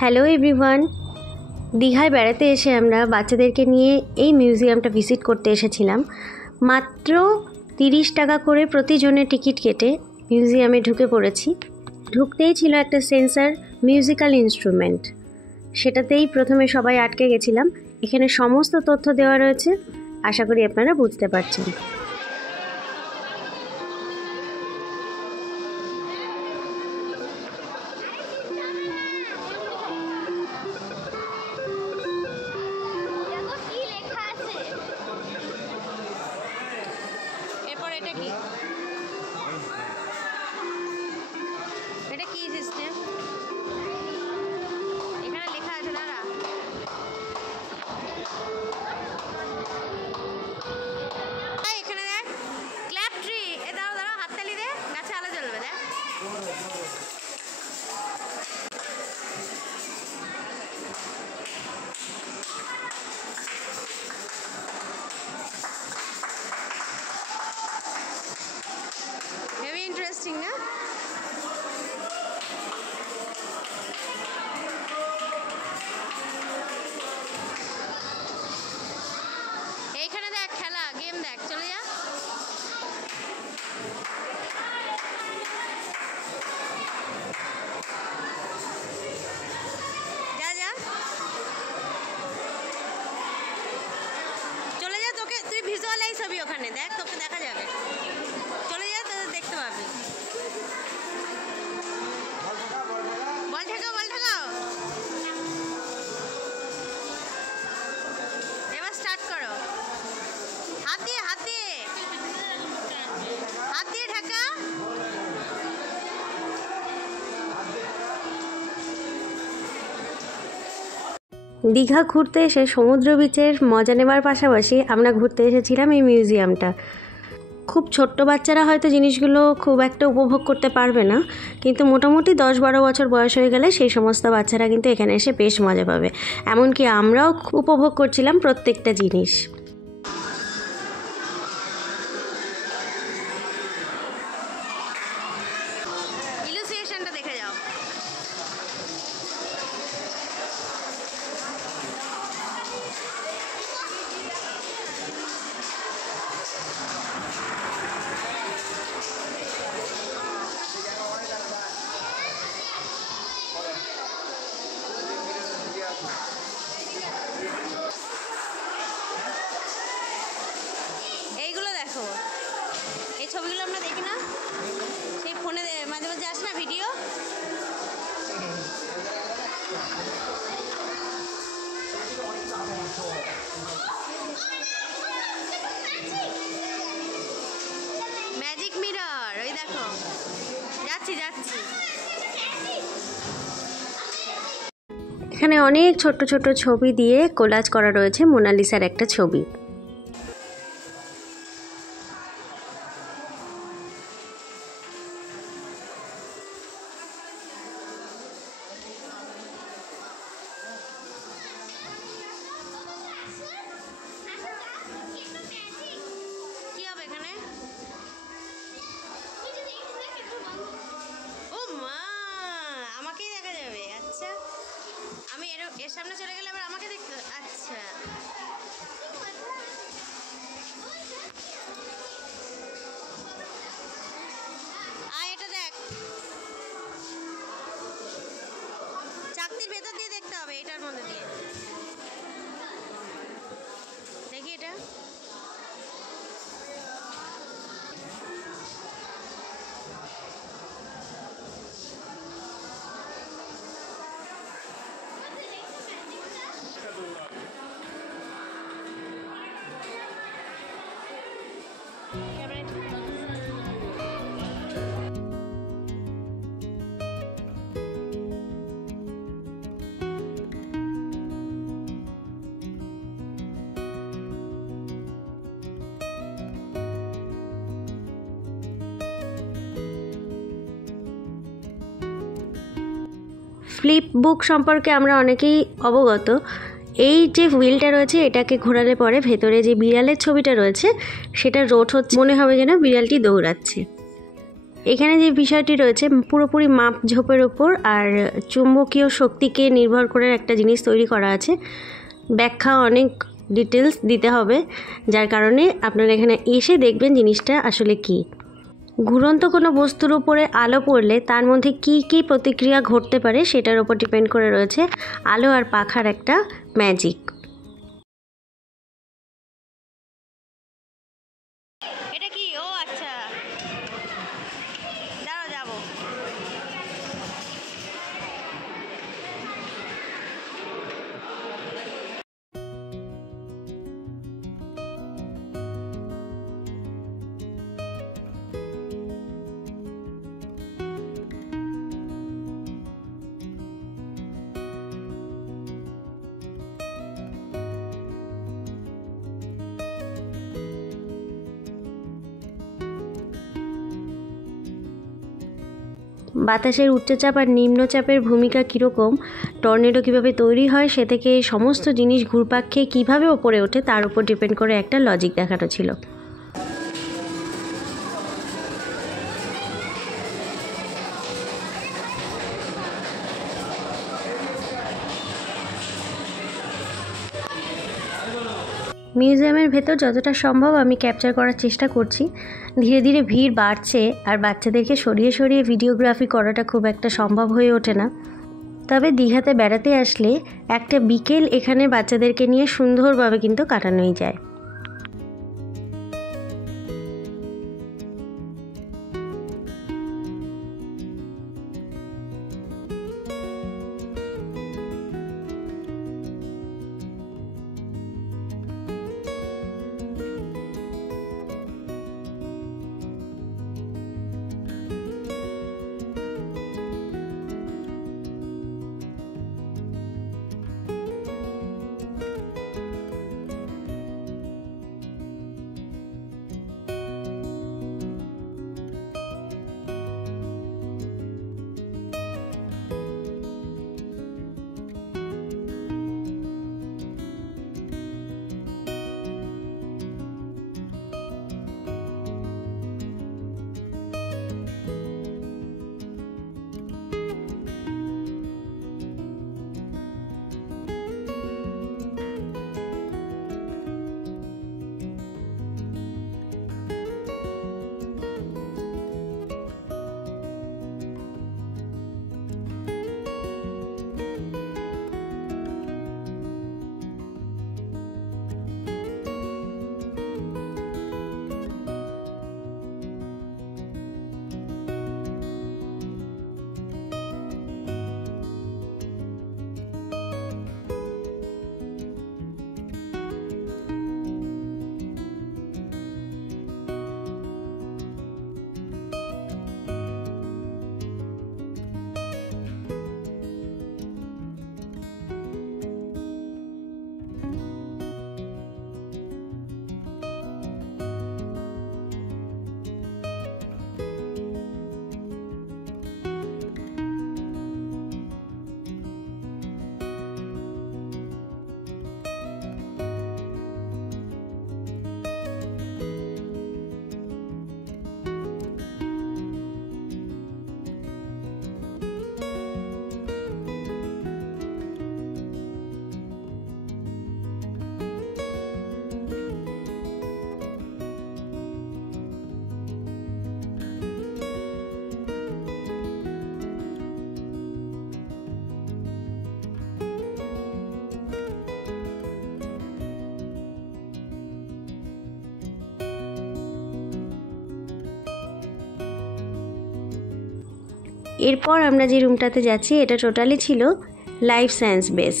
Hello everyone, দীঘায় বেড়াতে এসে আমরা বাচ্চাদেরকে নিয়ে এই মিউজিয়ামটা ভিজিট করতে এসেছিলাম। মাত্র 30 টাকা করে প্রতিজনের টিকিট কেটে মিউজিয়ামে ঢুকে পড়েছি। ঢুকতেই ছিল একটা সেন্সার মিউজিক্যাল ইনস্ট্রুমেন্ট, সেটাতেই প্রথমে সবাই আটকে গেছিলাম। এখানে সমস্ত তথ্য দেওয়া রয়েছে, আশা করি আপনারা বুঝতে পারছেন। ইন্টারেস্টিং না? এইখানে দেখ খেলা, গেম দেখ, চলে যা। যা যা চলে যা, তোকে তুই ভিজুয়ালাইজ হবি ওখানে, দেখ তোকে দেখা যাবে। চলে যা, তোদের দেখতে পাবি। বল ঠেকাও, বল ঠেকাও। এবার স্টার্ট করো। হাত দিয়ে, হাত দিয়ে, হাত দিয়ে ঢাকা। দীঘা ঘুরতে এসে সমুদ্র বিচের মজা নেবার পাশাপাশি আমরা ঘুরতে এসেছিলাম এই মিউজিয়ামটা। খুব ছোট্ট বাচ্চারা হয়তো জিনিসগুলো খুব একটা উপভোগ করতে পারবে না, কিন্তু মোটামুটি 10-12 বছর বয়স হয়ে গেলে সেই সমস্ত বাচ্চারা কিন্তু এখানে এসে বেশ মজা পাবে। এমনকি আমরাও উপভোগ করছিলাম প্রত্যেকটা জিনিস। ইলাস্ট্রেশনটা দেখে যাও। এইগুলো দেখো, এই ছবিগুলো আমরা দেখি না, সেই ফোনে মাঝে মাঝে আসে না ভিডিও। ম্যাজিক মিরর, ওই দেখো, যাচ্ছি যাচ্ছি। এখানে অনেক ছোট্ট ছোট্ট ছবি দিয়ে কোলাজ করা রয়েছে, মোনালিসার একটা ছবি। কি হবে এখানে? ও মা, আমাকেই দেখা যাবে। আচ্ছা, আমি এর সামনে চলে গেলে আবার আমাকে দেখতে। আচ্ছা, এটা দেখ, চাকতির ভেতর দিয়ে দেখতে হবে, এটার মধ্যে দিয়ে দেখি এটা। ফ্লিপ বুক সম্পর্কে আমরা অনেকেই অবগত। এই যে হুইলটা রয়েছে, এটাকে ঘোরালে পরে ভেতরে যে বিড়ালের ছবিটা রয়েছে সেটা রোট হচ্ছে, মনে হবে যেন বিড়ালটি দৌড়াচ্ছে। এখানে যে বিষয়টি রয়েছে পুরোপুরি মাপঝোপের ওপর আর চুম্বকীয় শক্তিকে নির্ভর করে একটা জিনিস তৈরি করা আছে। ব্যাখ্যা অনেক ডিটেলস দিতে হবে, যার কারণে আপনারা এখানে এসে দেখবেন জিনিসটা আসলে কি। ঘুরন্ত কোনো বস্তুর উপরে আলো পড়লে তার মধ্যে কি কি প্রতিক্রিয়া ঘটতে পারে সেটার উপর ডিপেন্ড করে রয়েছে আলো আর পাখার একটা ম্যাজিক। এটা কি? ও আচ্ছা, দাঁড়াও যাবো। বাতাসের উচ্চচাপ আর নিম্নচাপের ভূমিকা কীরকম, টর্নেডো কীভাবে তৈরি হয়, সে থেকে সমস্ত জিনিস ঘুরপাক খেয়ে কীভাবে ওপরে ওঠে তার উপর ডিপেন্ড করে একটা লজিক দেখানো ছিল। মিউজিয়ামের ভেতর যতটা সম্ভব আমি ক্যাপচার করার চেষ্টা করছি। ধীরে ধীরে ভিড় বাড়ছে আর বাচ্চাদেরকে সরিয়ে সরিয়ে ভিডিওগ্রাফি করাটা খুব একটা সম্ভব হয়ে ওঠে না। তবে দীঘাতে বেড়াতে আসলে একটা বিকেল এখানে বাচ্চাদেরকে নিয়ে সুন্দরভাবে কিন্তু কাটানোই যায়। এরপর আমরা যে রুমটাতে যাচ্ছি এটা টোটালি ছিল লাইফ সায়েন্স বেস।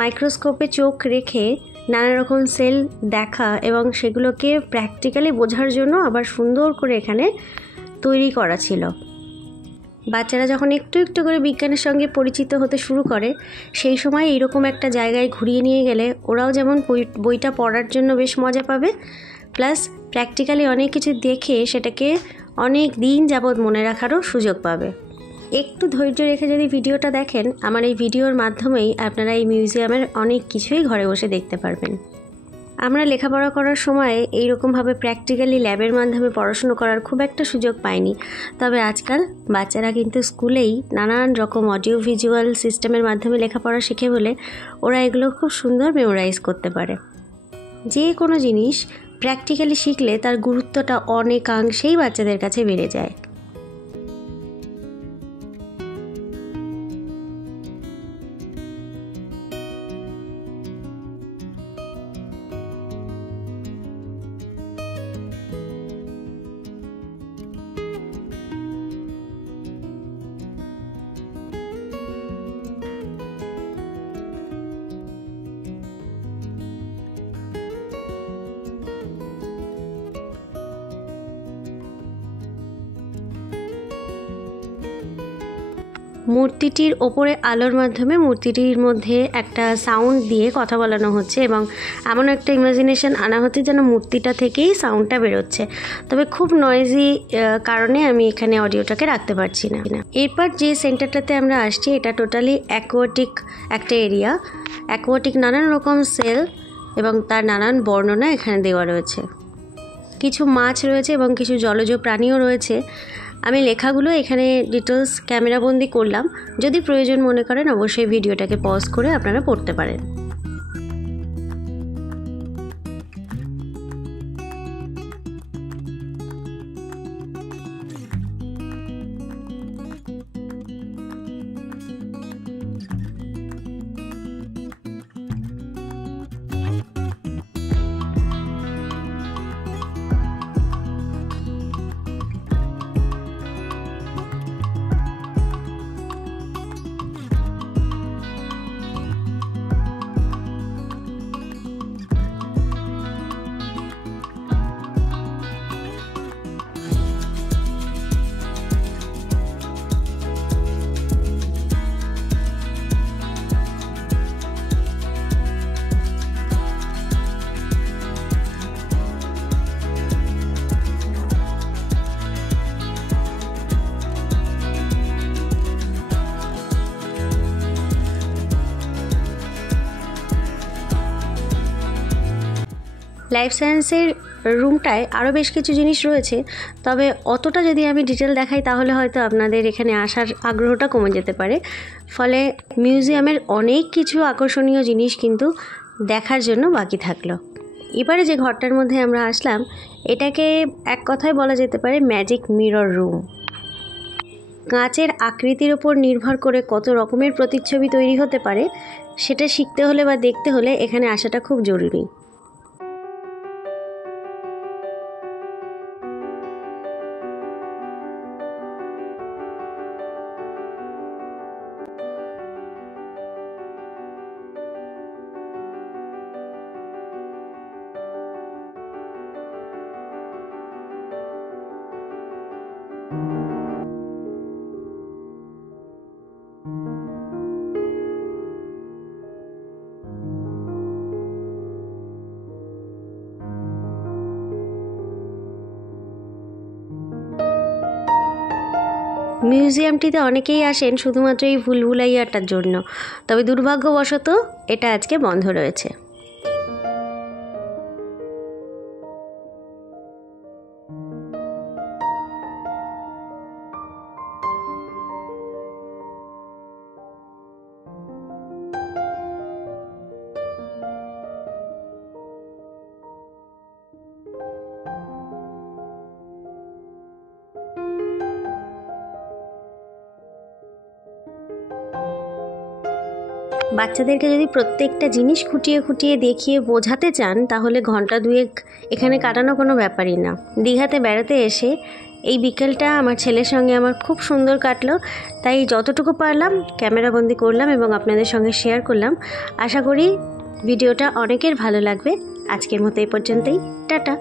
মাইক্রোস্কোপে চোখ রেখে নানা রকম সেল দেখা এবং সেগুলোকে প্র্যাকটিক্যালি বোঝার জন্য আবার সুন্দর করে এখানে তৈরি করা ছিল। বাচ্চারা যখন একটু একটু করে বিজ্ঞানের সঙ্গে পরিচিত হতে শুরু করে সেই সময় এইরকম একটা জায়গায় ঘুরিয়ে নিয়ে গেলে ওরাও যেমন বইটা পড়ার জন্য বেশ মজা পাবে, প্লাস প্র্যাকটিক্যালি অনেক কিছু দেখে সেটাকে অনেক দিন যাবৎ মনে রাখারও সুযোগ পাবে। একটু ধৈর্য রেখে যদি ভিডিওটা দেখেন, আমার এই ভিডিওর মাধ্যমেই আপনারা এই মিউজিয়ামের অনেক কিছুই ঘরে বসে দেখতে পারবেন। আমরা লেখাপড়া করার সময় এইরকমভাবে প্র্যাকটিক্যালি ল্যাবের মাধ্যমে পড়াশুনো করার খুব একটা সুযোগ পাইনি। তবে আজকাল বাচ্চারা কিন্তু স্কুলেই নানান রকম অডিও ভিজুয়াল সিস্টেমের মাধ্যমে লেখাপড়া শেখে বলে ওরা এগুলো খুব সুন্দর মেমোরাইজ করতে পারে। যে কোনো জিনিস প্র্যাকটিক্যালি শিখলে তার গুরুত্বটা অনেকাংশেই বাচ্চাদের কাছে বেড়ে যায়। মূর্তিটির ওপরে আলোর মাধ্যমে মূর্তিটির মধ্যে একটা সাউন্ড দিয়ে কথা বলানো হচ্ছে এবং এমন একটা ইমাজিনেশন আনা হচ্ছে যেন মূর্তিটা থেকেই সাউন্ডটা বেরোচ্ছে। তবে খুব নয়েজি কারণে আমি এখানে অডিওটাকে রাখতে পারছি না। এরপর যে সেন্টারটাতে আমরা আসছি এটা টোটালি অ্যাকোয়াটিক একটা এরিয়া। অ্যাকোয়াটিক নানান রকম সেল এবং তার নানান বর্ণনা এখানে দেওয়া রয়েছে। কিছু মাছ রয়েছে এবং কিছু জলজ প্রাণীও রয়েছে। আমি লেখাগুলো এখানে ডিটেলস ক্যামেরাবন্দি করলাম। যদি প্রয়োজন মনে করেন অবশ্যই ভিডিওটাকে পজ করে আপনারা পড়তে পারেন। লাইফ সায়েন্সের রুমটায় আরও বেশ কিছু জিনিস রয়েছে, তবে অতটা যদি আমি ডিটেল দেখাই তাহলে হয়তো আপনাদের এখানে আসার আগ্রহটা কমে যেতে পারে। ফলে মিউজিয়ামের অনেক কিছু আকর্ষণীয় জিনিস কিন্তু দেখার জন্য বাকি থাকলো। এবারে যে ঘরটার মধ্যে আমরা আসলাম এটাকে এক কথায় বলা যেতে পারে ম্যাজিক মিরর রুম। কাঁচের আকৃতির ওপর নির্ভর করে কত রকমের প্রতিচ্ছবি তৈরি হতে পারে সেটা শিখতে হলে বা দেখতে হলে এখানে আসাটা খুব জরুরি। মিউজিয়ামটিতে অনেকেই আসেন শুধুমাত্র এই ভুলভুলাইয়াটার জন্য, তবে দুর্ভাগ্যবশত এটা আজকে বন্ধ রয়েছে। বাচ্চাদেরকে যদি প্রত্যেকটা জিনিস খুঁটিয়ে খুঁটিয়ে দেখিয়ে বোঝাতে চান তাহলে ঘন্টা দুয়েক এখানে কাটানো কোনো ব্যাপারই না। দীঘাতে বেড়াতে এসে এই বিকেলটা আমার ছেলের সঙ্গে আমার খুব সুন্দর কাটলো, তাই যতটুকু পারলাম ক্যামেরাবন্দি করলাম এবং আপনাদের সঙ্গে শেয়ার করলাম। আশা করি ভিডিওটা অনেকের ভালো লাগবে। আজকের মতো এই পর্যন্তই, টাটা।